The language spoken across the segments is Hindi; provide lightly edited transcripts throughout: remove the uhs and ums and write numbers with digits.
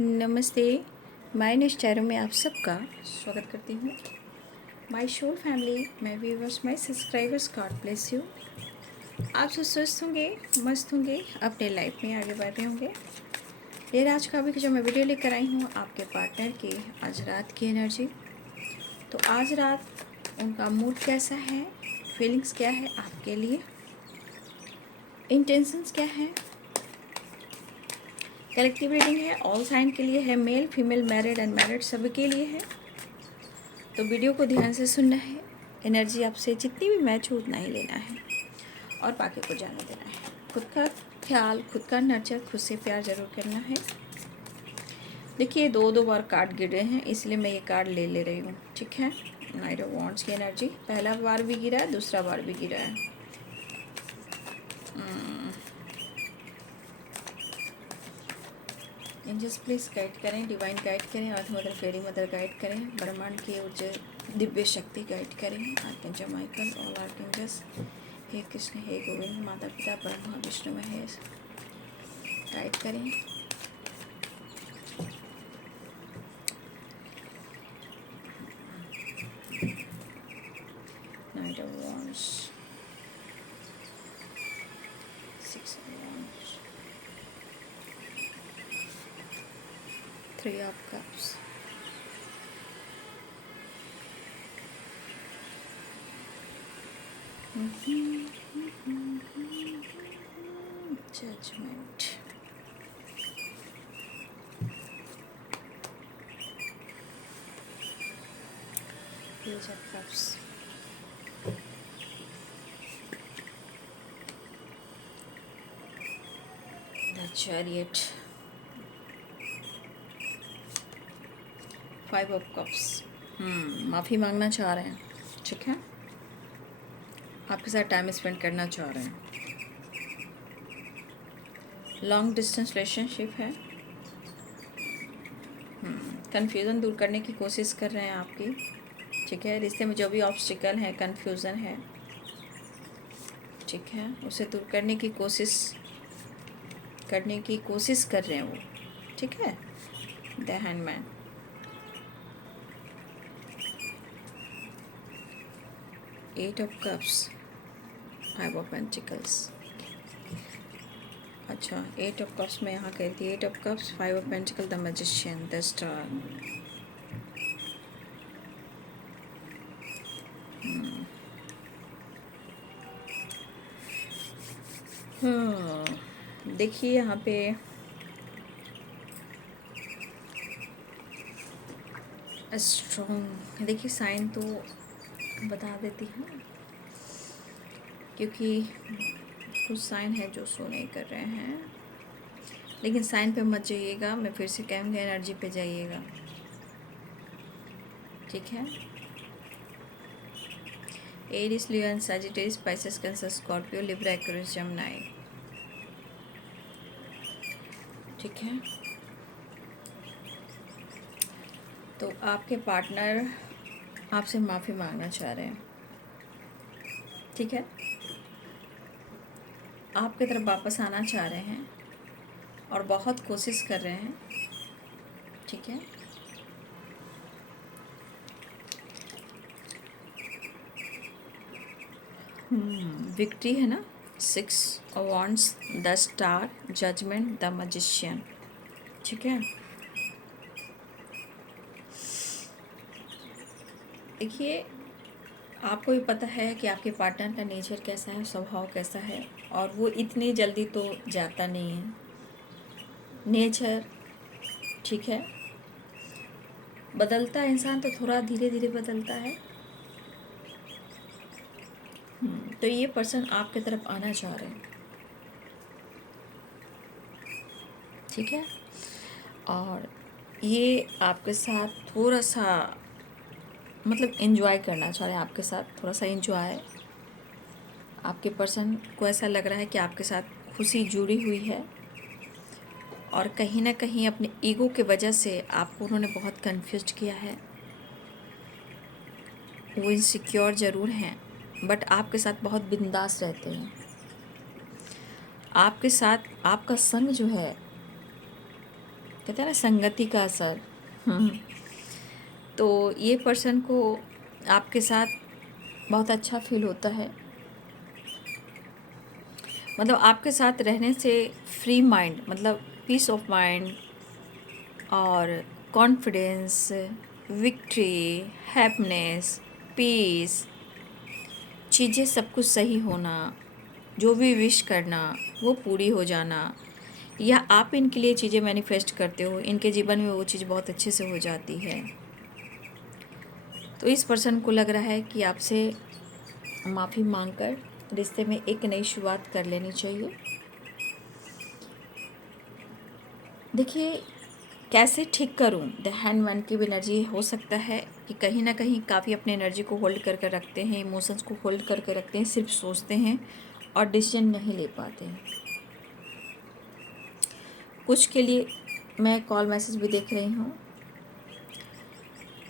नमस्ते। माय नेक्स्ट टैरो में आप सबका स्वागत करती हूँ। My soul family, my viewers, my subscribers, God bless you. आप सब स्वस्थ होंगे, मस्त होंगे, अपने लाइफ में आगे बढ़ रहे होंगे। ये आज का भी जो मैं वीडियो लेकर आई हूँ आपके पार्टनर की आज रात की एनर्जी। तो आज रात उनका मूड कैसा है, फीलिंग्स क्या है आपके लिए, इंटेंशंस क्या है। कलेक्टिव रीडिंग है, ऑल साइन के लिए है, मेल फीमेल मैरिड अनमैरिड सभी के लिए है। तो वीडियो को ध्यान से सुनना है। एनर्जी आपसे जितनी भी मैच हो उतना ही लेना है और बाकी को जाने देना है। खुद का ख्याल, खुद का नर्चर, खुद से प्यार ज़रूर करना है। देखिए दो बार कार्ड गिरे हैं, इसलिए मैं ये कार्ड ले रही हूँ। ठीक है, नाइट ऑफ वॉन्ड्स की एनर्जी पहला बार भी गिरा है, दूसरा बार भी गिरा है। एंजल्स प्लीज गाइड करें, डिवाइन गाइड करें, earth mother, fairy mother guide करें, ब्रह्मांड की ऊर्जा दिव्य शक्ति गाइड करें। आर्कएंजल माइकल और आर्कएंजल्स, हे कृष्ण, हे गोविंद, माता पिता ब्रह्मा विष्णु महेश गाइड करें। Knight of wands, 6 of wands, 3 of cups, judgement, page of cups, the chariot, 5 of cups. माफ़ी मांगना चाह रहे हैं। ठीक है, आपके साथ टाइम स्पेंड करना चाह रहे हैं। लॉन्ग डिस्टेंस रिलेशनशिप है। कन्फ्यूज़न दूर करने की कोशिश कर रहे हैं आपकी। ठीक है, रिश्ते में जो भी ऑब्स्टिकल है, कन्फ्यूज़न है, ठीक है, उसे दूर करने की कोशिश कर रहे हैं वो। ठीक है, the hanged man, eight of cups, 5 of pentacles. अच्छा, 8 ऑफ कप्स में यहाँ कह रही थी, 8 of cups, 5 of pentacle, the magician, the star. देखिए यहाँ पे स्ट्रॉन्ग, देखिए साइन तो बता देती हूँ क्योंकि कुछ साइन है जो शो नहीं कर रहे हैं, लेकिन साइन पे मत जाइएगा। मैं फिर से कहूँगी, एनर्जी पे जाइएगा। ठीक है, Aries, Leo, Sagittarius, Pisces, Cancer, Scorpio, Libra, Aquarius, Gemini. ठीक है, तो आपके पार्टनर आपसे माफ़ी मांगना चाह रहे हैं। ठीक है, आपकी तरफ वापस आना चाह रहे हैं और बहुत कोशिश कर रहे हैं। ठीक है, विक्ट्री है ना, 6 of wands, the star, judgement, the magician. ठीक है, देखिए आपको भी पता है कि आपके पार्टनर का नेचर कैसा है, स्वभाव कैसा है, और वो इतनी जल्दी तो जाता नहीं है। नेचर ठीक है, बदलता है इंसान तो थोड़ा धीरे धीरे बदलता है। तो ये पर्सन आपके तरफ आना चाह रहे हैं। ठीक है, और ये आपके साथ थोड़ा सा मतलब एंजॉय करना चाह रहे हैं, आपके साथ थोड़ा सा एंजॉय। आपके पर्सन को ऐसा लग रहा है कि आपके साथ खुशी जुड़ी हुई है, और कहीं ना कहीं अपने ईगो के वजह से आपको उन्होंने बहुत कंफ्यूज किया है। वो इनसिक्योर ज़रूर हैं, बट आपके साथ बहुत बिंदास रहते हैं। आपके साथ आपका संग जो है कहते हैं ना संगति का असर। तो ये पर्सन को आपके साथ बहुत अच्छा फील होता है, मतलब आपके साथ रहने से फ्री माइंड, मतलब पीस ऑफ माइंड और कॉन्फिडेंस, विक्ट्री, हैप्पीनेस, पीस, चीज़ें सब कुछ सही होना, जो भी विश करना वो पूरी हो जाना, या आप इनके लिए चीज़ें मैनिफेस्ट करते हो, इनके जीवन में वो चीज़ बहुत अच्छे से हो जाती है। तो इस पर्सन को लग रहा है कि आपसे माफ़ी मांगकर रिश्ते में एक नई शुरुआत कर लेनी चाहिए। देखिए कैसे ठीक करूं, द हैंडमैन की भी एनर्जी हो सकता है कि कहीं ना कहीं काफ़ी अपने एनर्जी को होल्ड करके रखते हैं, इमोशंस को होल्ड करके रखते हैं, सिर्फ सोचते हैं और डिसीजन नहीं ले पाते हैं। कुछ के लिए मैं कॉल मैसेज भी देख रही हूँ,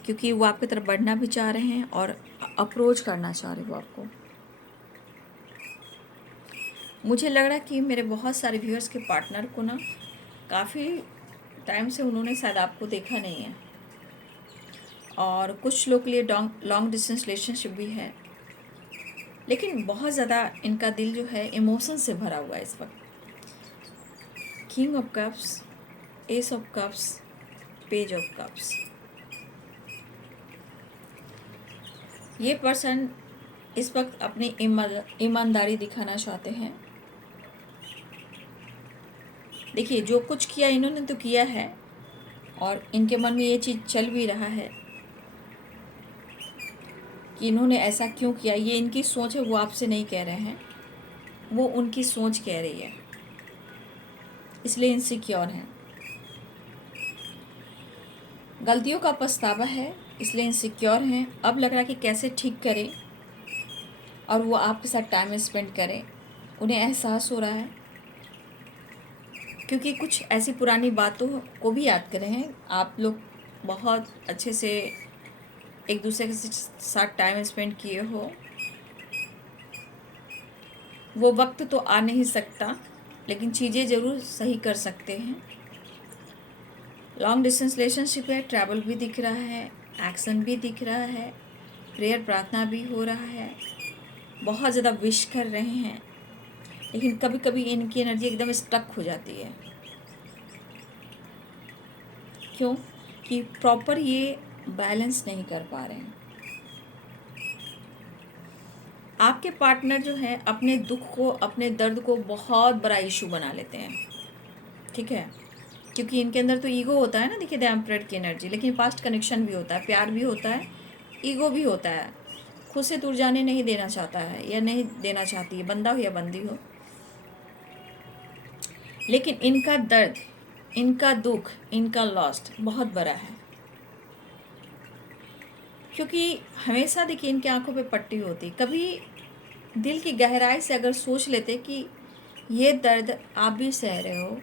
क्योंकि वो आपकी तरफ बढ़ना भी चाह रहे हैं और अप्रोच करना चाह रहे हो आपको। मुझे लग रहा है कि मेरे बहुत सारे व्यूअर्स के पार्टनर को ना काफ़ी टाइम से उन्होंने शायद आपको देखा नहीं है, और कुछ लोग के लिए लॉन्ग डिस्टेंस रिलेशनशिप भी है, लेकिन बहुत ज़्यादा इनका दिल जो है इमोशन से भरा हुआ है इस वक्त। King of cups, S of cups, page of cups. ये पर्सन इस वक्त अपनी ईमानदारी दिखाना चाहते हैं। देखिए जो कुछ किया इन्होंने तो किया है, और इनके मन में ये चीज़ चल भी रहा है कि इन्होंने ऐसा क्यों किया। ये इनकी सोच है, वो आपसे नहीं कह रहे हैं, वो उनकी सोच कह रही है, इसलिए इनसिक्योर हैं। गलतियों का पछतावा है, इसलिए इनसिक्योर हैं। अब लग रहा है कि कैसे ठीक करें और वो आपके साथ टाइम स्पेंड करें। उन्हें एहसास हो रहा है, क्योंकि कुछ ऐसी पुरानी बातों को भी याद कर रहे हैं। आप लोग बहुत अच्छे से एक दूसरे के साथ टाइम स्पेंड किए हो। वो वक्त तो आ नहीं सकता, लेकिन चीज़ें ज़रूर सही कर सकते हैं। लॉन्ग डिस्टेंस रिलेशनशिप है, ट्रैवल भी दिख रहा है, एक्शन भी दिख रहा है, प्रेयर प्रार्थना भी हो रहा है, बहुत ज़्यादा विश कर रहे हैं, लेकिन कभी कभी इनकी एनर्जी एकदम स्टक हो जाती है। क्यों? कि प्रॉपर ये बैलेंस नहीं कर पा रहे हैं। आपके पार्टनर जो है अपने दुख को, अपने दर्द को बहुत बड़ा इशू बना लेते हैं, ठीक है, क्योंकि इनके अंदर तो ईगो होता है ना। देखिए द एम्परर की एनर्जी, लेकिन पास्ट कनेक्शन भी होता है, प्यार भी होता है, ईगो भी होता है। खुद से दूर जाने नहीं देना चाहता है या नहीं देना चाहती है, बंदा हो या बंदी हो। लेकिन इनका दर्द, इनका दुख, इनका लॉस्ट बहुत बड़ा है, क्योंकि हमेशा देखिए इनकी आंखों पे पट्टी होती। कभी दिल की गहराई से अगर सोच लेते कि ये दर्द आप भी सह रहे हो,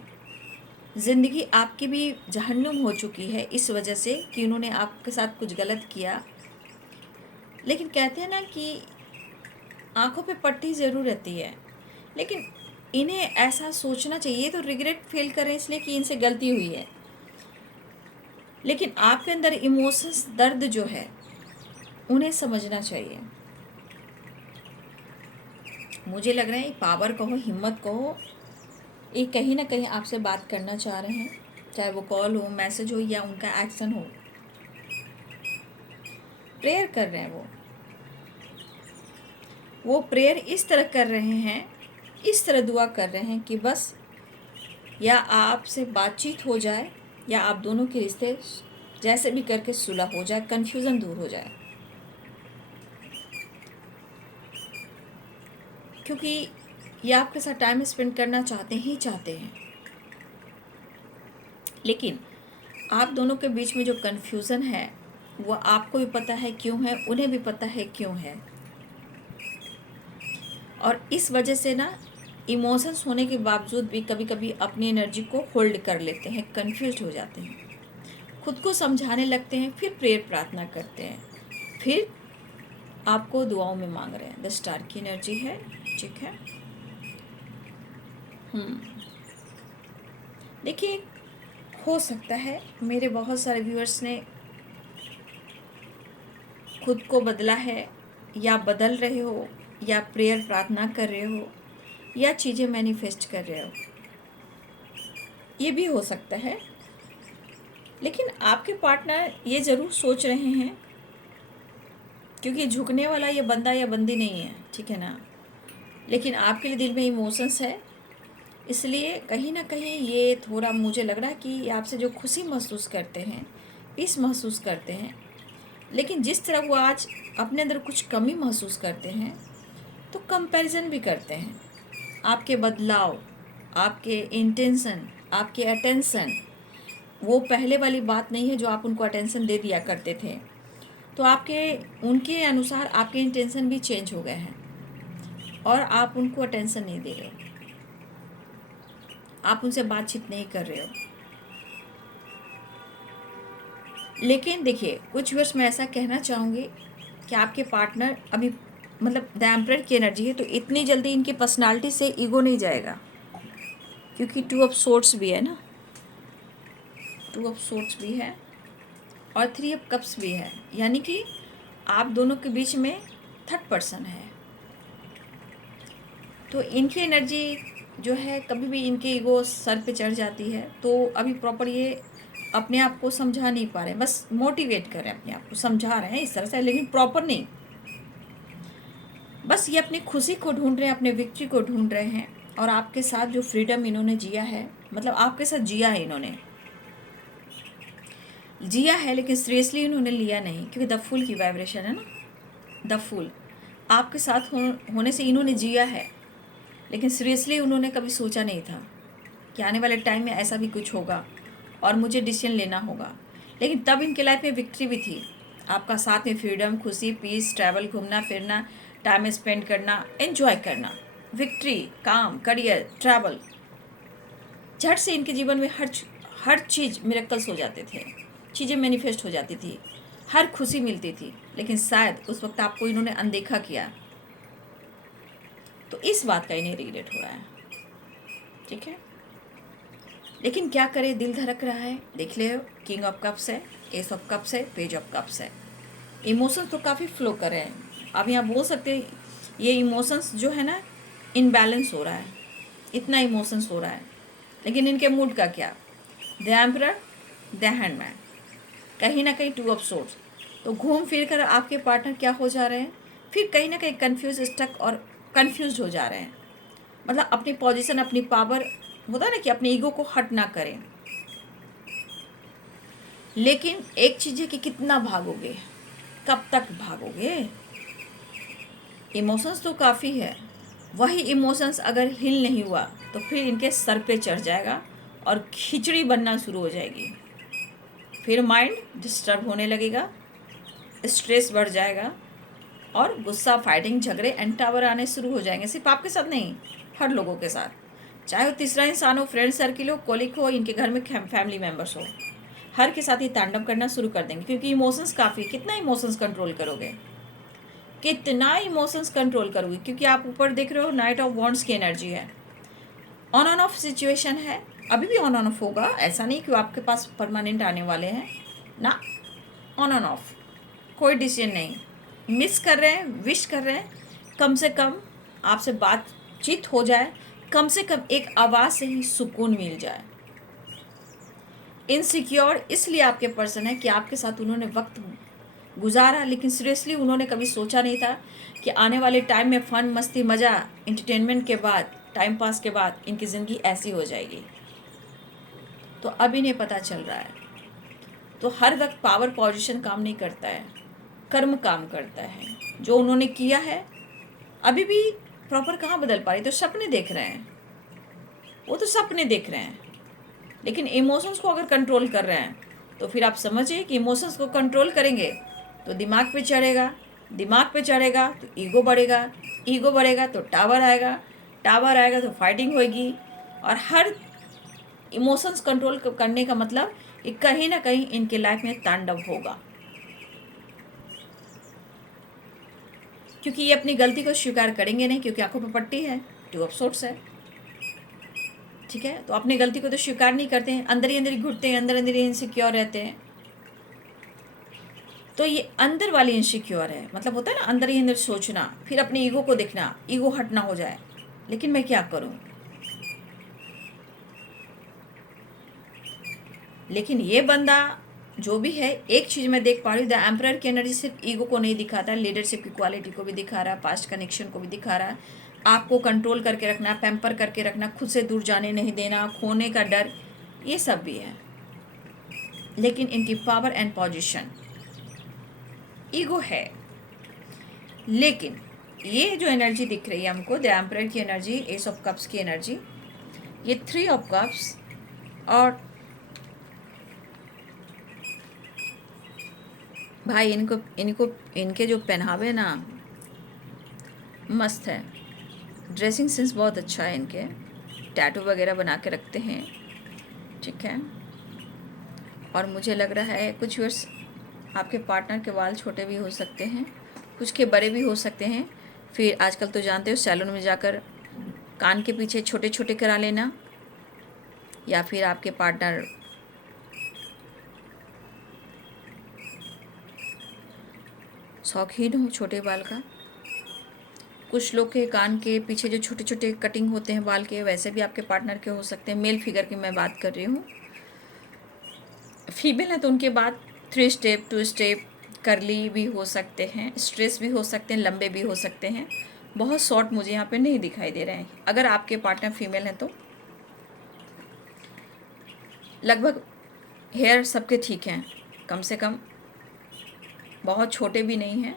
ज़िंदगी आपकी भी जहन्नुम हो चुकी है इस वजह से कि उन्होंने आपके साथ कुछ गलत किया। लेकिन कहते हैं ना कि आंखों पे पट्टी ज़रूर रहती है, लेकिन इन्हें ऐसा सोचना चाहिए। तो रिग्रेट फील करें इसलिए कि इनसे गलती हुई है, लेकिन आपके अंदर इमोशंस, दर्द जो है उन्हें समझना चाहिए। मुझे लग रहा है पावर कहो, हिम्मत कहो, ये कहीं ना कहीं आपसे बात करना चाह रहे हैं, चाहे वो कॉल हो, मैसेज हो या उनका एक्शन हो। प्रेयर कर रहे हैं वो प्रेयर इस तरह कर रहे हैं, इस तरह दुआ कर रहे हैं कि बस या आपसे बातचीत हो जाए, या आप दोनों के रिश्ते जैसे भी करके सुलह हो जाए, कन्फ्यूज़न दूर हो जाए। क्योंकि ये आपके साथ टाइम स्पेंड करना चाहते ही चाहते हैं, लेकिन आप दोनों के बीच में जो कन्फ्यूज़न है वो आपको भी पता है क्यों है, उन्हें भी पता है क्यों है। और इस वजह से ना इमोशंस होने के बावजूद भी कभी कभी अपनी एनर्जी को होल्ड कर लेते हैं, कन्फ्यूज हो जाते हैं, खुद को समझाने लगते हैं, फिर प्रेयर प्रार्थना करते हैं, फिर आपको दुआओं में मांग रहे हैं। द स्टार की एनर्जी है, ठीक है। देखिए हो सकता है मेरे बहुत सारे व्यूअर्स ने खुद को बदला है, या बदल रहे हो, या प्रेयर प्रार्थना कर रहे हो, या चीज़ें मैनिफेस्ट कर रहे हो, ये भी हो सकता है। लेकिन आपके पार्टनर ये ज़रूर सोच रहे हैं, क्योंकि झुकने वाला ये बंदा या बंदी नहीं है, ठीक है ना। लेकिन आपके लिए दिल में इमोशंस है, इसलिए कहीं ना कहीं ये थोड़ा मुझे लग रहा है कि ये आपसे जो खुशी महसूस करते हैं, पीस महसूस करते हैं, लेकिन जिस तरह वो आज अपने अंदर कुछ कमी महसूस करते हैं, तो कंपैरिजन भी करते हैं। आपके बदलाव, आपके इंटेंशन, आपके अटेंशन, वो पहले वाली बात नहीं है जो आप उनको अटेंशन दे दिया करते थे। तो आपके उनके अनुसार आपके इंटेंशन भी चेंज हो गए हैं और आप उनको अटेंशन नहीं दे रहे हो, आप उनसे बातचीत नहीं कर रहे हो। लेकिन देखिए, कुछ वर्ष मैं ऐसा कहना चाहूँगी कि आपके पार्टनर अभी मतलब द एम्परर की एनर्जी है, तो इतनी जल्दी इनकी पर्सनालिटी से ईगो नहीं जाएगा, क्योंकि 2 ऑफ सोर्ड्स भी है ना, 2 ऑफ सोर्ड्स भी है और 3 ऑफ कप्स भी है, यानी कि आप दोनों के बीच में थर्ड पर्सन है। तो इनकी एनर्जी जो है, कभी भी इनके ईगो सर पे चढ़ जाती है। तो अभी प्रॉपर ये अपने आप को समझा नहीं पा रहे हैं, बस मोटिवेट कर रहे हैं, अपने आप को समझा रहे हैं इस तरह से, लेकिन प्रॉपर नहीं। बस ये अपनी खुशी को ढूंढ रहे हैं, अपने विक्ट्री को ढूंढ रहे हैं। और आपके साथ जो फ्रीडम इन्होंने जिया है, मतलब आपके साथ जिया है, इन्होंने जिया है, लेकिन सीरियसली इन्होंने लिया नहीं, क्योंकि द फूल की वाइब्रेशन है ना, द फूल आपके साथ होने से इन्होंने जिया है, लेकिन सीरियसली उन्होंने कभी सोचा नहीं था कि आने वाले टाइम में ऐसा भी कुछ होगा और मुझे डिसीजन लेना होगा। लेकिन तब इनके लाइफ में विक्ट्री भी थी, आपका साथ में फ्रीडम, खुशी, पीस, ट्रैवल, घूमना फिरना, टाइम स्पेंड करना, एंजॉय करना, विक्ट्री, काम, करियर, ट्रैवल। झट से इनके जीवन में हर चीज़ मिरेकल्स हो जाते थे, चीज़ें मैनिफेस्ट हो जाती थी, हर खुशी मिलती थी। लेकिन शायद उस वक्त आपको इन्होंने अनदेखा किया, तो इस बात का इन्हें रिग्रेट हो रहा है, ठीक है। लेकिन क्या करें, दिल धड़क रहा है। देख ले, किंग ऑफ कप्स है, एस ऑफ कप्स है, पेज ऑफ कप्स है। इमोशंस तो काफ़ी फ्लो कर रहे हैं। अब यहाँ बोल सकते हैं ये इमोशंस जो है ना, इनबैलेंस हो रहा है, इतना इमोशंस हो रहा है। लेकिन इनके मूड का क्या, द एम्परर, द हैंडमैन, कहीं ना कहीं 2 ऑफ सोर्ड्स। तो घूम फिर कर आपके पार्टनर क्या हो जा रहे हैं, फिर कहीं ना कहीं कन्फ्यूज, स्टक और कन्फ्यूज हो जा रहे हैं। मतलब अपनी पोजीशन, अपनी पावर, होता है ना कि अपने ईगो को हट ना करें। लेकिन एक चीज़ है कि कितना भागोगे, कब तक भागोगे। इमोशंस तो काफ़ी है, वही इमोशंस अगर हिल नहीं हुआ तो फिर इनके सर पे चढ़ जाएगा और खिचड़ी बनना शुरू हो जाएगी। फिर माइंड डिस्टर्ब होने लगेगा, स्ट्रेस बढ़ जाएगा और गुस्सा, फाइटिंग, झगड़े एंड टावर आने शुरू हो जाएंगे। सिर्फ आपके साथ नहीं, हर लोगों के साथ, चाहे वो तीसरा इंसान हो, फ्रेंड सर्किल हो, कोलिक हो, इनके घर में फैमिली मेम्बर्स हो, हर के साथ ये तांडव करना शुरू कर देंगे। क्योंकि इमोशंस काफ़ी, कितना इमोशंस कंट्रोल करोगे, कितना इमोशंस कंट्रोल करोगे। क्योंकि आप ऊपर देख रहे हो, नाइट ऑफ वॉन्ड्स की एनर्जी है, ऑन ऑन ऑफ सिचुएशन है, अभी भी ऑन ऑन ऑफ होगा। ऐसा नहीं कि आपके पास परमानेंट आने वाले हैं ना, ऑन ऑन ऑफ, कोई डिसीजन नहीं। मिस कर रहे हैं, विश कर रहे हैं कम से कम आपसे बातचीत हो जाए, कम से कम एक आवाज़ से ही सुकून मिल जाए। इनसिक्योर इसलिए आपके पर्सन है कि आपके साथ उन्होंने वक्त गुजारा, लेकिन सीरियसली उन्होंने कभी सोचा नहीं था कि आने वाले टाइम में फ़न, मस्ती, मज़ा, एंटरटेनमेंट के बाद, टाइम पास के बाद इनकी ज़िंदगी ऐसी हो जाएगी। तो अब इन्हें पता चल रहा है। तो हर वक्त पावर पोजीशन काम नहीं करता है, कर्म काम करता है। जो उन्होंने किया है अभी भी प्रॉपर कहाँ बदल पा रही, तो सपने देख रहे हैं, वो तो सपने देख रहे हैं। लेकिन इमोशंस को अगर कंट्रोल कर रहे हैं, तो फिर आप समझिए कि इमोशंस को कंट्रोल करेंगे तो दिमाग पे चढ़ेगा, दिमाग पे चढ़ेगा तो ईगो बढ़ेगा, ईगो बढ़ेगा तो टावर आएगा, टावर आएगा तो फाइटिंग होगी। और हर इमोशंस कंट्रोल करने का मतलब कि कहीं ना कहीं इनके लाइफ में तांडव होगा, क्योंकि ये अपनी गलती को स्वीकार करेंगे नहीं, क्योंकि आंखों पर पट्टी है, 2 ऑफ सोर्ड्स है। ठीक है। तो अपनी गलती को तो स्वीकार नहीं करते हैं, अंदर ही घुटते हैं, अंदर ही इनसिक्योर रहते हैं। तो ये अंदर वाली इनसिक्योर है, मतलब होता है ना अंदर ही अंदर सोचना, फिर अपने ईगो को देखना, ईगो हट ना हो जाए, लेकिन मैं क्या करूं। लेकिन ये बंदा जो भी है, एक चीज़ मैं देख पा रही हूँ, द एम्परर की एनर्जी सिर्फ ईगो को नहीं दिखाता, लीडरशिप की क्वालिटी को भी दिखा रहा है, पास्ट कनेक्शन को भी दिखा रहा है, आपको कंट्रोल करके रखना, पैम्पर करके रखना, खुद से दूर जाने नहीं देना, खोने का डर, ये सब भी है। लेकिन इनकी पावर एंड पोजीशन, ईगो है, लेकिन ये जो एनर्जी दिख रही है हमको, द एम्परर की एनर्जी, एस ऑफ कप्स की एनर्जी, ये 3 ऑफ कप्स और भाई इनके जो पहनावे ना मस्त है, ड्रेसिंग सेंस बहुत अच्छा है इनके, टैटू वगैरह बना के रखते हैं, ठीक है। और मुझे लग रहा है कुछ वर्ष आपके पार्टनर के बाल छोटे भी हो सकते हैं, कुछ के बड़े भी हो सकते हैं। फिर आजकल तो जानते हो सैलून में जाकर कान के पीछे छोटे छोटे करा लेना, या फिर आपके पार्टनर शौकीन हो छोटे बाल का। कुछ लोग के कान के पीछे जो छोटे छोटे कटिंग होते हैं बाल के, वैसे भी आपके पार्टनर के हो सकते हैं। मेल फिगर की मैं बात कर रही हूँ। फीमेल है तो उनके बाद 3 स्टेप 2 स्टेप करली भी हो सकते हैं, स्ट्रेस भी हो सकते हैं, लंबे भी हो सकते हैं। बहुत शॉर्ट मुझे यहाँ पे नहीं दिखाई दे रहे हैं। अगर आपके पार्टनर फीमेल हैं तो लगभग हेयर सबके ठीक हैं, कम से कम बहुत छोटे भी नहीं हैं।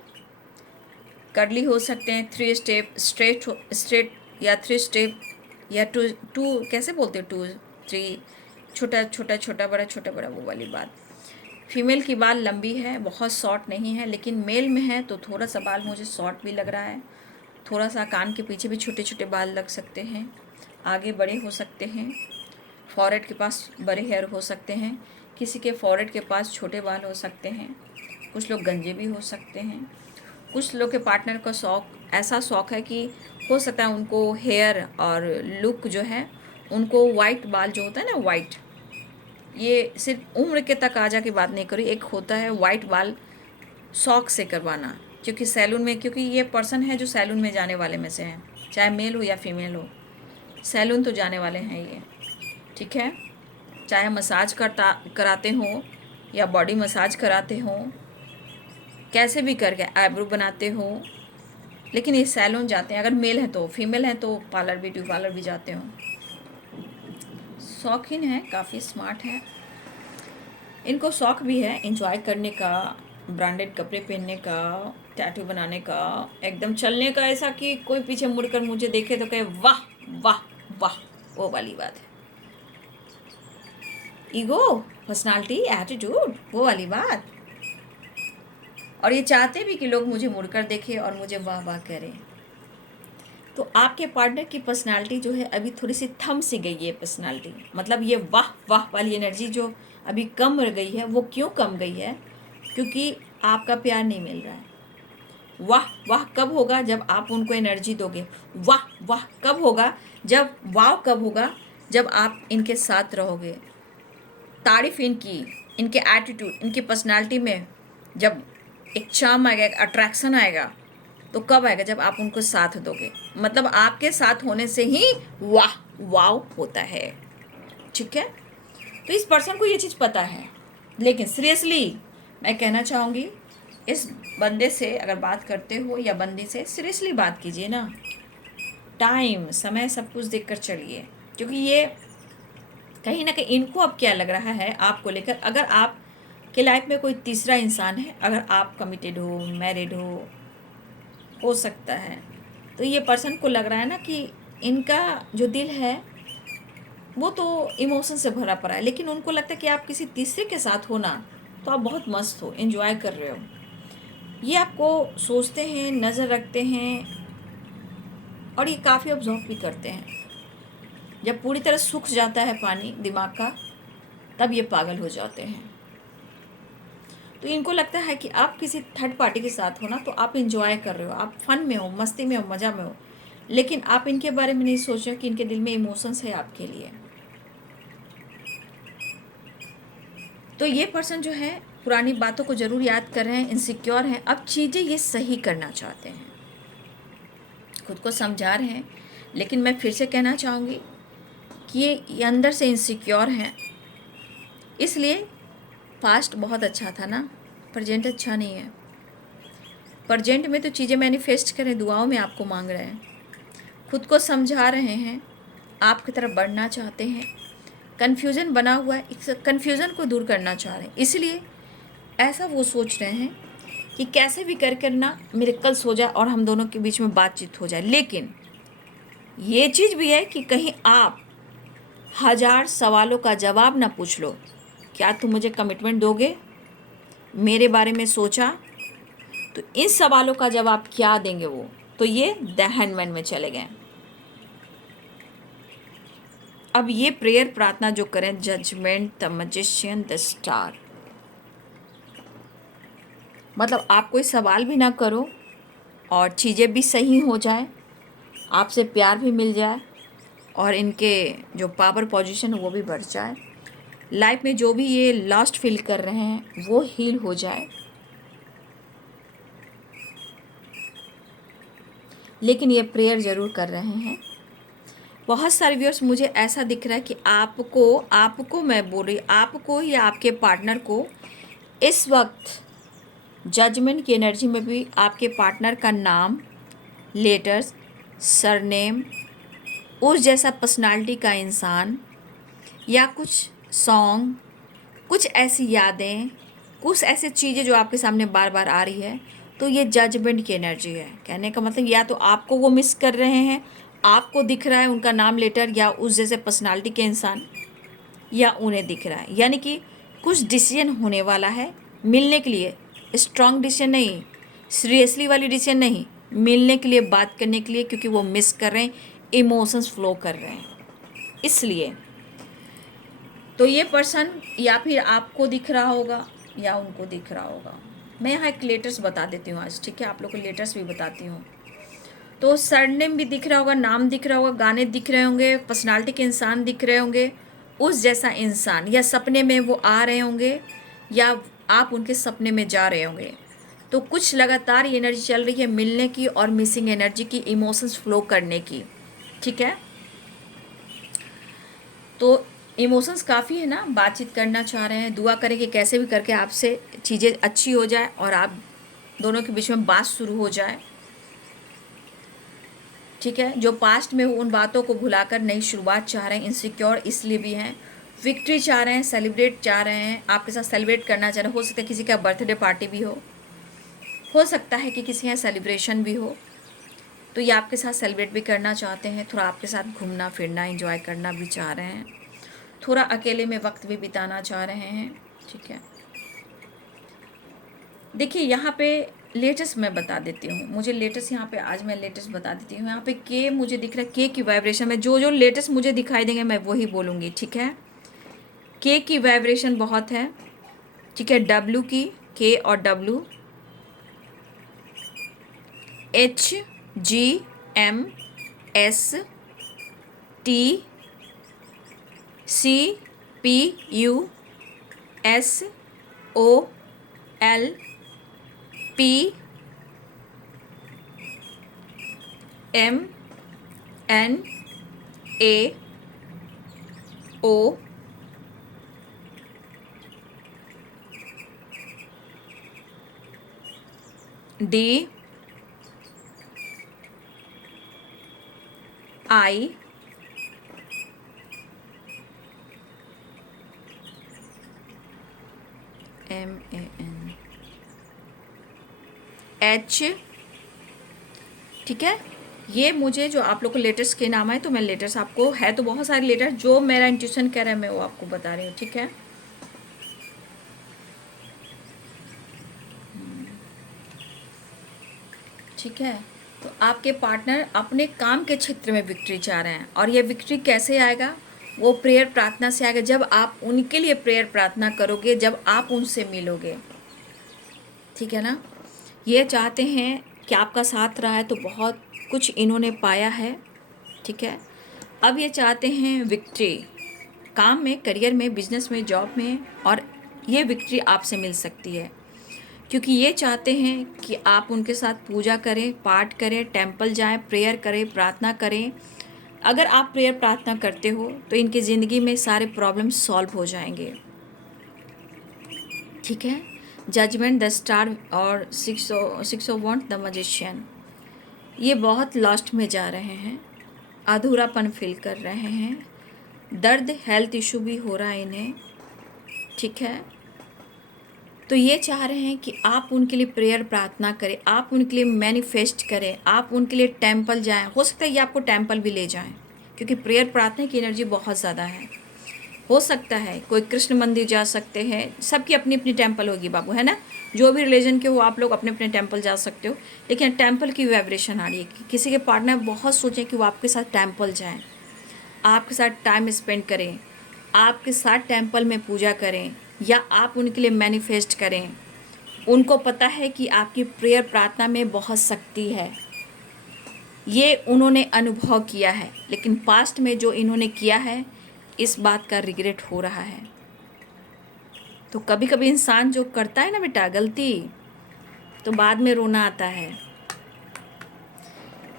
कर्ली हो सकते हैं, 3 स्टेप स्ट्रेट या 3 स्टेप या टू कैसे बोलते हो, 2 3, छोटा छोटा छोटा बड़ा छोटा बड़ा, वो वाली बात। फीमेल की बाल लंबी है, बहुत शॉर्ट नहीं है, लेकिन मेल में है तो थोड़ा सा बाल मुझे शॉर्ट भी लग रहा है। थोड़ा सा कान के पीछे भी छोटे छोटे बाल लग सकते हैं, आगे बड़े हो सकते हैं, फॉरहेड के पास बड़े हेयर हो सकते हैं, किसी के फॉरहेड के पास छोटे बाल हो सकते हैं, कुछ लोग गंजे भी हो सकते हैं। कुछ लोग के पार्टनर का ऐसा शौक़ है कि हो सकता है उनको हेयर और लुक जो है, उनको वाइट बाल जो होता है ना वाइट, ये सिर्फ उम्र के तक आ जा के बात नहीं करी, एक होता है वाइट बाल शौक़ से करवाना, क्योंकि सैलून में, क्योंकि ये पर्सन है जो सैलून में जाने वाले में से हैं, चाहे मेल हो या फीमेल हो, सैलून तो जाने वाले हैं ये, ठीक है। चाहे मसाज कराते हों या बॉडी मसाज कराते हों, कैसे भी करके आईब्रो बनाते हो, लेकिन ये सैलून जाते हैं। अगर मेल है तो, फीमेल है तो पार्लर, ब्यूटी पार्लर भी जाते हो। शौकीन है, काफ़ी स्मार्ट है, इनको शौक़ भी है एंजॉय करने का, ब्रांडेड कपड़े पहनने का, टैटू बनाने का, एकदम चलने का, ऐसा कि कोई पीछे मुड़कर मुझे देखे तो कहे वाह वाह वाह, वो वाली बात है। ईगो, पर्सनालिटी, एटीट्यूड, वो वाली बात। और ये चाहते भी कि लोग मुझे मुड़कर देखें और मुझे वाह वाह करें। तो आपके पार्टनर की पर्सनालिटी जो है अभी थोड़ी सी थम सी गई है पर्सनालिटी, मतलब ये वाह वाह वाली एनर्जी जो अभी कम रह गई है। वो क्यों कम गई है? क्योंकि आपका प्यार नहीं मिल रहा है। वाह वाह कब होगा? जब आप उनको एनर्जी दोगे। वाह वाह कब होगा? जब वाव कब होगा? जब आप इनके साथ रहोगे। तारीफ इनकी, इनके एटीट्यूड, इनकी पर्सनालिटी में जब एक चार्म आएगा, एक अट्रैक्शन आएगा, तो कब आएगा? जब आप उनको साथ दोगे। मतलब आपके साथ होने से ही वाह वाव होता है, ठीक है। तो इस पर्सन को ये चीज़ पता है, लेकिन सीरियसली मैं कहना चाहूँगी, इस बंदे से अगर बात करते हो या बंदी से, सीरियसली बात कीजिए ना। टाइम, समय सब कुछ देखकर चलिए, क्योंकि ये कहीं ना कहीं इनको अब क्या लग रहा है आपको लेकर। अगर आप के लाइफ में कोई तीसरा इंसान है, अगर आप कमिटेड हो, मैरिड हो सकता है, तो ये पर्सन को लग रहा है ना कि इनका जो दिल है वो तो इमोशन से भरा पड़ा है, लेकिन उनको लगता है कि आप किसी तीसरे के साथ हो ना, तो आप बहुत मस्त हो, एंजॉय कर रहे हो। ये आपको सोचते हैं, नज़र रखते हैं, और ये काफ़ी ऑब्जर्व भी करते हैं। जब पूरी तरह सूख जाता है पानी दिमाग का, तब ये पागल हो जाते हैं। तो इनको लगता है कि आप किसी थर्ड पार्टी के साथ हो ना, तो आप इंजॉय कर रहे हो, आप फन में हो, मस्ती में हो, मज़ा में हो, लेकिन आप इनके बारे में नहीं सोच रहे हो कि इनके दिल में इमोशंस है आपके लिए। तो ये पर्सन जो है पुरानी बातों को ज़रूर याद कर रहे हैं, इनसिक्योर हैं, अब चीज़ें ये सही करना चाहते हैं, खुद को समझा रहे हैं। लेकिन मैं फिर से कहना चाहूँगी कि ये अंदर से इनसिक्योर हैं, इसलिए पास्ट बहुत अच्छा था ना, प्रेजेंट अच्छा नहीं है। प्रेजेंट में तो चीज़ें मैनिफेस्ट करें, दुआओं में आपको मांग रहे हैं, खुद को समझा रहे हैं, आपकी तरफ बढ़ना चाहते हैं। कन्फ्यूज़न बना हुआ है, इस कन्फ्यूज़न को दूर करना चाह रहे हैं, इसलिए ऐसा वो सोच रहे हैं कि कैसे भी कर ना मिरेकल्स हो जाए और हम दोनों के बीच में बातचीत हो जाए। लेकिन ये चीज़ भी है कि कहीं आप 1000 सवालों का जवाब ना पूछ लो, क्या तुम मुझे कमिटमेंट दोगे, मेरे बारे में सोचा, तो इन सवालों का जवाब क्या देंगे वो, तो ये द हैंडमैन में चले गए। अब ये प्रेयर प्रार्थना जो करें, judgement, the magician, the star, मतलब आप कोई सवाल भी ना करो और चीज़ें भी सही हो जाए, आपसे प्यार भी मिल जाए और इनके जो पावर पोजीशन है वो भी बढ़ जाए, लाइफ में जो भी ये लॉस्ट फील कर रहे हैं वो हील हो जाए। लेकिन ये प्रेयर ज़रूर कर रहे हैं। बहुत सारे व्यूअर्स, मुझे ऐसा दिख रहा है कि आपको मैं बोल रही, आपको या आपके पार्टनर को इस वक्त जजमेंट की एनर्जी में भी आपके पार्टनर का नाम, लेटर्स, सरनेम, उस जैसा पर्सनालिटी का इंसान या कुछ सॉन्ग, कुछ ऐसी यादें, कुछ ऐसी चीज़ें जो आपके सामने बार बार आ रही है, तो ये जजमेंट की एनर्जी है। कहने का मतलब या तो आपको वो मिस कर रहे हैं, आपको दिख रहा है उनका नाम, लेटर या उस जैसे पर्सनालिटी के इंसान, या उन्हें दिख रहा है, यानी कि कुछ डिसीजन होने वाला है मिलने के लिए। स्ट्रॉन्ग डिसीजन नहीं, सीरियसली वाली डिसीजन नहीं, मिलने के लिए, बात करने के लिए, क्योंकि वो मिस कर रहे हैं, इमोशंस फ्लो कर रहे हैं, इसलिए। तो ये पर्सन या फिर आपको दिख रहा होगा या उनको दिख रहा होगा। मैं यहाँ एक लेटर्स बता देती हूँ आज, ठीक है, आप लोग को लेटर्स भी बताती हूँ। तो सरनेम भी दिख रहा होगा, नाम दिख रहा होगा, गाने दिख रहे होंगे, पर्सनालिटी के इंसान दिख रहे होंगे, उस जैसा इंसान, या सपने में वो आ रहे होंगे या आप उनके सपने में जा रहे होंगे। तो कुछ लगातार ये एनर्जी चल रही है मिलने की और मिसिंग एनर्जी की, इमोशंस फ्लो करने की, ठीक है। तो इमोशंस काफ़ी है ना, बातचीत करना चाह रहे हैं, दुआ करें कि कैसे भी करके आपसे चीज़ें अच्छी हो जाए और आप दोनों के बीच में बात शुरू हो जाए, ठीक है। जो पास्ट में हो उन बातों को भुलाकर नई शुरुआत चाह रहे हैं, इनसिक्योर इसलिए भी हैं, विक्ट्री चाह रहे हैं, सेलिब्रेट चाह रहे हैं, आपके साथ सेलिब्रेट करना चाह रहे हैं। हो सकता है किसी का बर्थडे पार्टी भी हो सकता है कि किसी यहाँ सेलिब्रेशन भी हो, तो ये आपके साथ सेलिब्रेट भी करना चाहते हैं, थोड़ा आपके साथ घूमना फिरना एंजॉय करना भी चाह रहे हैं, थोड़ा अकेले में वक्त भी बिताना चाह रहे हैं, ठीक है। देखिए यहाँ पे लेटेस्ट मैं बता देती हूँ, मुझे लेटेस्ट यहाँ पे आज मैं लेटेस्ट बता देती हूँ। यहाँ पे के मुझे दिख रहा है, के की वाइब्रेशन में जो जो लेटेस्ट मुझे दिखाई देंगे मैं वही बोलूँगी, ठीक है। के की वाइब्रेशन बहुत है, ठीक है। डब्ल्यू की, के और W, H, G, M, S, T, C, P, U, S, O, L, P, M, N, A, O, D, I, M, A, N, H, ठीक है। ये मुझे जो आप लोग को लेटर्स के नाम है, तो मैं लेटर्स आपको है तो बहुत सारे लेटर्स, जो मेरा इंट्यूशन कह रहा है मैं वो आपको बता रही हूँ, ठीक है। ठीक है। तो आपके पार्टनर अपने काम के क्षेत्र में विक्ट्री चाह रहे हैं, और ये विक्ट्री कैसे आएगा, वो प्रेयर प्रार्थना से आएगा, जब आप उनके लिए प्रेयर प्रार्थना करोगे, जब आप उनसे मिलोगे, ठीक है ना। ये चाहते हैं कि आपका साथ रहा है तो बहुत कुछ इन्होंने पाया है, ठीक है। अब ये चाहते हैं विक्ट्री, काम में, करियर में, बिजनेस में, जॉब में, और ये विक्ट्री आपसे मिल सकती है, क्योंकि ये चाहते हैं कि आप उनके साथ पूजा करें, पाठ करें, टेंपल जाएं, प्रेयर करें, प्रार्थना करें। अगर आप प्रेयर प्रार्थना करते हो तो इनकी ज़िंदगी में सारे प्रॉब्लम सॉल्व हो जाएंगे। ठीक है। जजमेंट, द स्टार और six of wand, the magician, ये बहुत लास्ट में जा रहे हैं, अधूरापन फील कर रहे हैं, दर्द, हेल्थ इशू भी हो रहा है इन्हें। ठीक है। तो ये चाह रहे हैं कि आप उनके लिए प्रेयर प्रार्थना करें, आप उनके लिए मैनिफेस्ट करें, आप उनके लिए टेंपल जाएं। हो सकता है ये आपको टेंपल भी ले जाएं, क्योंकि प्रेयर प्रार्थना की एनर्जी बहुत ज़्यादा है। हो सकता है कोई कृष्ण मंदिर जा सकते हैं, सबकी अपनी अपनी टेंपल होगी बाबू, है ना। जो भी रिलीजन के हो आप लोग अपने अपने टेंपल जा सकते हो, लेकिन टेंपल की वाइब्रेशन आ रही है कि किसी के पार्टनर बहुत सोचें कि वो आपके साथ टेंपल जाएं, आपके साथ टाइम स्पेंड करें, आपके साथ टेंपल में पूजा करें, या आप उनके लिए मैनिफेस्ट करें। उनको पता है कि आपकी प्रेयर प्रार्थना में बहुत शक्ति है, ये उन्होंने अनुभव किया है, लेकिन पास्ट में जो इन्होंने किया है इस बात का रिग्रेट हो रहा है। तो कभी कभी इंसान जो करता है ना बेटा गलती, तो बाद में रोना आता है।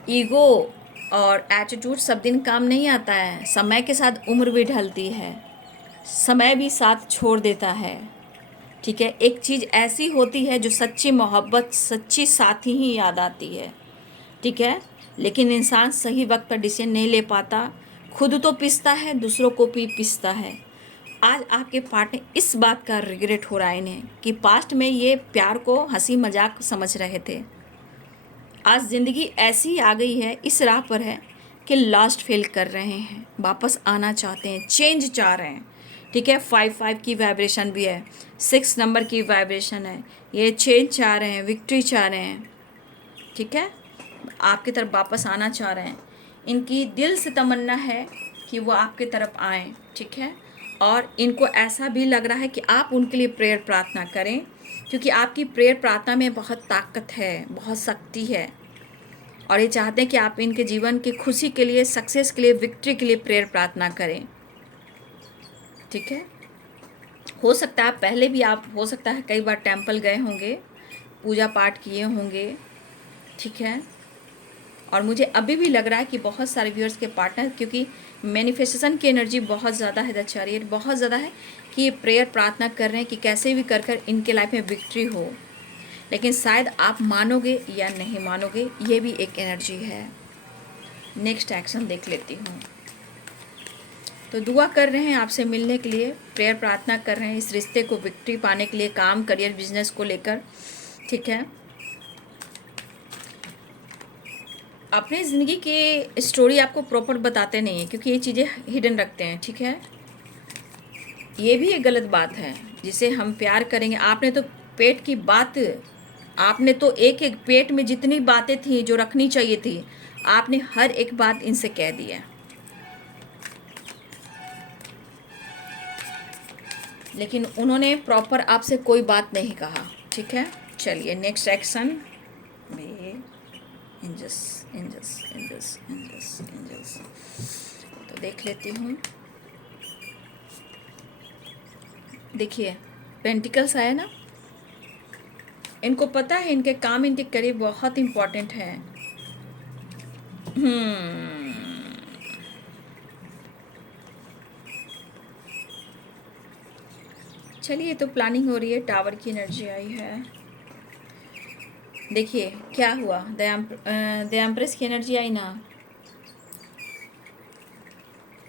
ईगो और एटीट्यूड सब दिन काम नहीं आता है, समय के साथ उम्र भी ढलती है, समय भी साथ छोड़ देता है। ठीक है। एक चीज़ ऐसी होती है जो सच्ची मोहब्बत, सच्ची साथी ही याद आती है। ठीक है। लेकिन इंसान सही वक्त पर डिसीजन नहीं ले पाता, खुद तो पिसता है, दूसरों को भी पिसता है। आज आपके पार्टनर इस बात का रिग्रेट हो रहा है इन्हें कि पास्ट में ये प्यार को हंसी मजाक समझ रहे थे। आज ज़िंदगी ऐसी आ गई है, इस राह पर है कि लास्ट फेल कर रहे हैं, वापस आना चाहते हैं, चेंज चाह रहे हैं। ठीक है। 5 की वाइब्रेशन भी है, 6 नंबर की वाइब्रेशन है, ये चेंज चाह रहे हैं, विक्ट्री चाह रहे हैं। ठीक है। आपकी तरफ वापस आना चाह रहे हैं, इनकी दिल से तमन्ना है कि वो आपकी तरफ आएँ। ठीक है। और इनको ऐसा भी लग रहा है कि आप उनके लिए प्रेयर प्रार्थना करें, क्योंकि आपकी प्रेयर प्रार्थना में बहुत ताकत है, बहुत शक्ति है, और ये चाहते हैं कि आप इनके जीवन की खुशी के लिए, सक्सेस के लिए, विक्ट्री के लिए प्रेयर प्रार्थना करें। ठीक है। हो सकता है पहले भी आप, हो सकता है कई बार टेंपल गए होंगे, पूजा पाठ किए होंगे। ठीक है। और मुझे अभी भी लग रहा है कि बहुत सारे व्यूअर्स के पार्टनर, क्योंकि मैनिफेस्टेशन की एनर्जी बहुत ज़्यादा है, द चैरियट बहुत ज़्यादा है, कि ये प्रेयर प्रार्थना कर रहे हैं कि कैसे भी कर कर इनके लाइफ में विक्ट्री हो। लेकिन शायद आप मानोगे या नहीं मानोगे, ये भी एक एनर्जी है। नेक्स्ट एक्शन देख लेती हूँ। तो दुआ कर रहे हैं आपसे मिलने के लिए, प्रेयर प्रार्थना कर रहे हैं इस रिश्ते को विक्ट्री पाने के लिए, काम, करियर, बिजनेस को लेकर। ठीक है। अपने ज़िंदगी की स्टोरी आपको प्रॉपर बताते नहीं हैं, क्योंकि ये चीज़ें हिडन रखते हैं। ठीक है। ये भी एक गलत बात है, जिसे हम प्यार करेंगे। आपने तो पेट की बात, आपने तो एक एक पेट में जितनी बातें थी जो रखनी चाहिए थी, आपने हर एक बात इनसे कह दी है, लेकिन उन्होंने प्रॉपर आपसे कोई बात नहीं कहा। ठीक है। चलिए नेक्स्ट एक्शन में angels angels angels angels angels, तो देख लेती हूँ। देखिए पेंटिकल्स आया ना, इनको पता है इनके काम, इनके करियर बहुत इम्पोर्टेंट है। चलिए, तो प्लानिंग हो रही है, टावर की एनर्जी आई है। देखिए क्या हुआ, द एम्प्रेस की एनर्जी आई ना।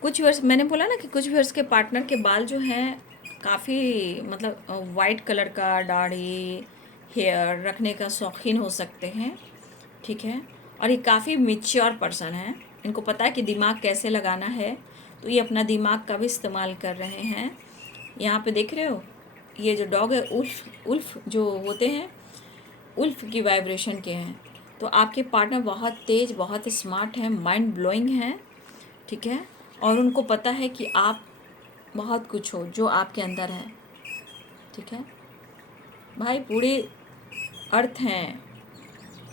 कुछ वर्ष मैंने बोला ना कि कुछ वर्ष के पार्टनर के बाल जो हैं काफ़ी, मतलब वाइट कलर का दाढ़ी, हेयर रखने का शौकीन हो सकते हैं। ठीक है। और ये काफ़ी मैच्योर पर्सन है, इनको पता है कि दिमाग कैसे लगाना है, तो ये अपना दिमाग का भी इस्तेमाल कर रहे हैं। यहाँ पे देख रहे हो, ये जो डॉग है उल्फ, उल्फ जो होते हैं, उल्फ की वाइब्रेशन के हैं। तो आपके पार्टनर बहुत तेज़, बहुत स्मार्ट हैं, माइंड ब्लोइंग हैं। ठीक है। और उनको पता है कि आप बहुत कुछ हो जो आपके अंदर है। ठीक है भाई, पूरे अर्थ हैं,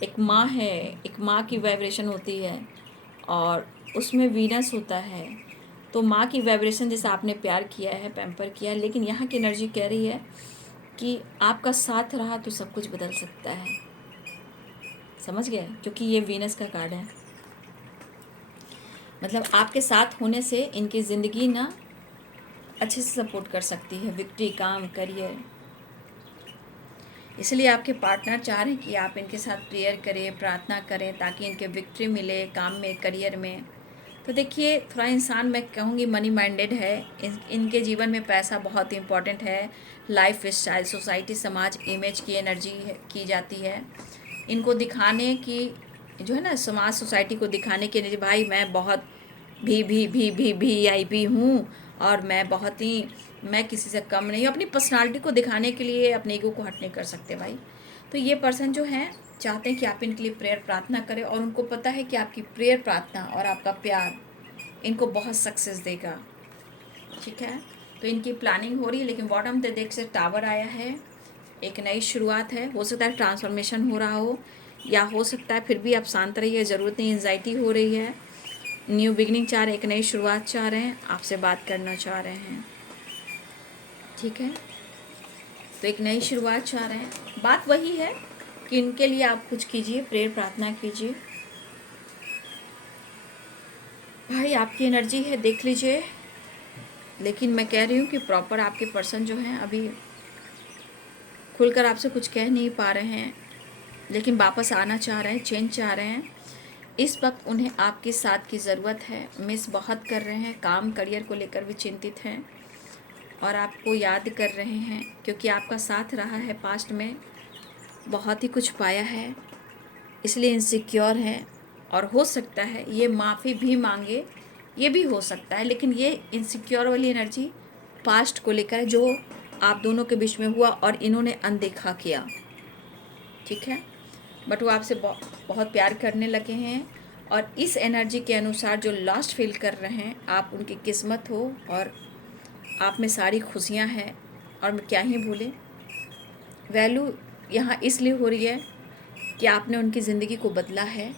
एक माँ है, एक माँ की वाइब्रेशन होती है, और उसमें वीनस होता है, तो माँ की वाइब्रेशन जैसे आपने प्यार किया है, पैम्पर किया है, लेकिन यहाँ की एनर्जी कह रही है कि आपका साथ रहा तो सब कुछ बदल सकता है। समझ गए? क्योंकि ये वीनस का कार्ड है। मतलब आपके साथ होने से इनकी ज़िंदगी ना अच्छे से सपोर्ट कर सकती है, विक्ट्री, काम, करियर। इसलिए आपके पार्टनर चाह रहे हैं कि आप इनके साथ प्रेयर करें, प्रार्थना करें, ताकि इनके विक्ट्री मिले काम में, करियर में। तो देखिए, थोड़ा इंसान मैं कहूँगी मनी माइंडेड है। इनके जीवन में पैसा बहुत इंपॉर्टेंट है। लाइफ स्टाइल, सोसाइटी, समाज, इमेज की एनर्जी की जाती है। इनको दिखाने की जो है ना, समाज सोसाइटी को दिखाने की एनर्जी, भाई मैं बहुत VIP हूँ और मैं बहुत ही, मैं किसी से कम नहीं हूँ। अपनी पर्सनालिटी को दिखाने के लिए अपने ईगो को हट नहीं कर सकते भाई। तो ये पर्सन जो हैं चाहते हैं कि आप इनके लिए प्रेयर प्रार्थना करें, और उनको पता है कि आपकी प्रेयर प्रार्थना और आपका प्यार इनको बहुत सक्सेस देगा। ठीक है? तो इनकी प्लानिंग हो रही है, लेकिन बॉटम पे देख से टावर आया है, एक नई शुरुआत है। हो सकता है ट्रांसफॉर्मेशन हो रहा हो, या हो सकता है फिर भी आप शांत रहिए, ज़रूरत नहीं, एंजाइटी हो रही है। न्यू बिगनिंग चाह रहे हैं, एक नई शुरुआत चाह रहे हैं, आपसे बात करना चाह रहे हैं। ठीक है? तो एक नई शुरुआत चाह रहे हैं। बात वही है कि इनके लिए आप कुछ कीजिए, प्रेयर प्रार्थना कीजिए। भाई आपकी एनर्जी है, देख लीजिए। लेकिन मैं कह रही हूँ कि प्रॉपर आपके पर्सन जो हैं अभी खुलकर आपसे कुछ कह नहीं पा रहे हैं, लेकिन वापस आना चाह रहे हैं, चेंज चाह रहे हैं। इस वक्त उन्हें आपके साथ की ज़रूरत है। मिस बहुत कर रहे हैं, काम करियर को लेकर भी चिंतित हैं और आपको याद कर रहे हैं, क्योंकि आपका साथ रहा है पास्ट में, बहुत ही कुछ पाया है, इसलिए इनसिक्योर हैं। और हो सकता है ये माफ़ी भी मांगे, ये भी हो सकता है, लेकिन ये इनसिक्योर वाली एनर्जी पास्ट को लेकर है, जो आप दोनों के बीच में हुआ और इन्होंने अनदेखा किया। ठीक है? बट वो आपसे बहुत प्यार करने लगे हैं, और इस एनर्जी के अनुसार जो लास्ट फील कर रहे हैं, आप उनकी किस्मत हो और आप में सारी खुशियां हैं। और क्या ही भूलें, वैल्यू यहाँ इसलिए हो रही है कि आपने उनकी ज़िंदगी को बदला है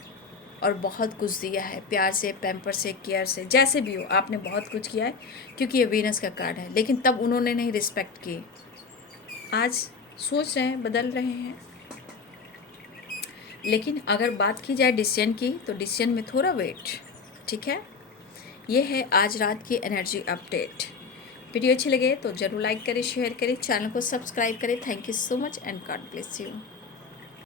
और बहुत कुछ दिया है, प्यार से, पैम्पर से, केयर से, जैसे भी हो आपने बहुत कुछ किया है, क्योंकि ये वीनस का कार्ड है। लेकिन तब उन्होंने नहीं रिस्पेक्ट की। आज सोच रहे हैं, बदल रहे हैं। लेकिन अगर बात की जाए डिसीजन की, तो डिसीजन में थोड़ा वेट। ठीक है? ये है आज रात की एनर्जी अपडेट। वीडियो अच्छी लगे तो ज़रूर लाइक करें, शेयर करें, चैनल को सब्सक्राइब करें। Thank you so much and God bless you.